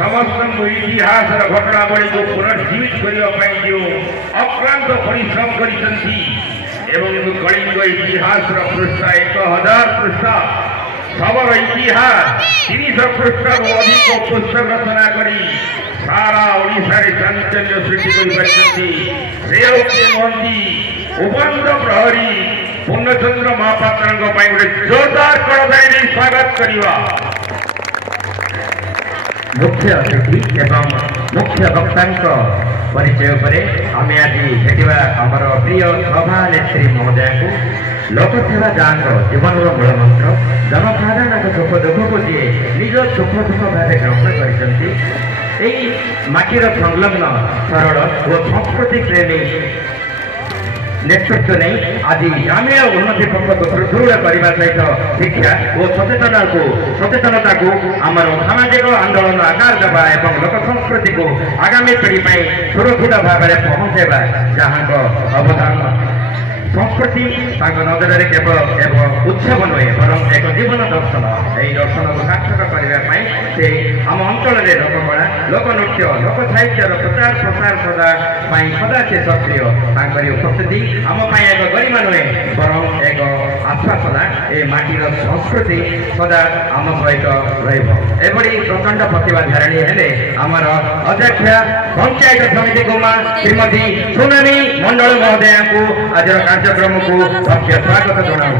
समस्त इतिहास घटनावली को पुनर्जीवित करने जो अक्लांत परिश्रम कलिंग इतिहास पृष्ठ 1000 पृष्ठ सबल इतिहास 300 पृष्ठ अधिक पुस्तक रचना कर सारा ओडिशा रे चांचल्य सृष्टि महंती उपबंध प्रहरी पूर्णचंद्र महापात्र गोटे जोरदार करदारी स्वागत करवा। मुख्य अतिथि एवं मुख्य वक्ता परिचय पर आम आज भेटा आमर प्रिय सभा नेत्री महोदया को लोकसेवा जान जीवन मूल मंत्र जनसाधारण सुख दुख को जी निज सुख दुख भाव ग्रहण कर माटीर संलग्न सरल और संस्कृति प्रेमी नेतृत्व नहीं आज ग्रामीण उन्नति पक्ष को सुदृढ़ करने सहित शिक्षा और सचेतनता को आमर सामाजिक आंदोलन आकार देवा और लोक संस्कृति को आगामी पीढ़ी सुरक्षित भाव में पहुंचेगा जहाँ अवदान संस्कृति नजर में केवल एक उत्सव नुहे बर एक जीवन दर्शन यही दर्शन को सार्थक करने से आम अंचल में लोककला लोकनृत्य लोक साहित्यर प्रचार प्रसार सदा से सक्रिय उपस्थिति आम एक गरिमा नुहे बर एक आश्वासना ए माटीर संस्कृति सदा आम सहित रही प्रचंड प्रतिभा धारिणी हेले आमर अध्यक्षा पंचायत समिति गुमा श्रीमती सुनामी मंडल महोदया को आज कार्यक्रम को भव्य स्वागत जनाऊँ।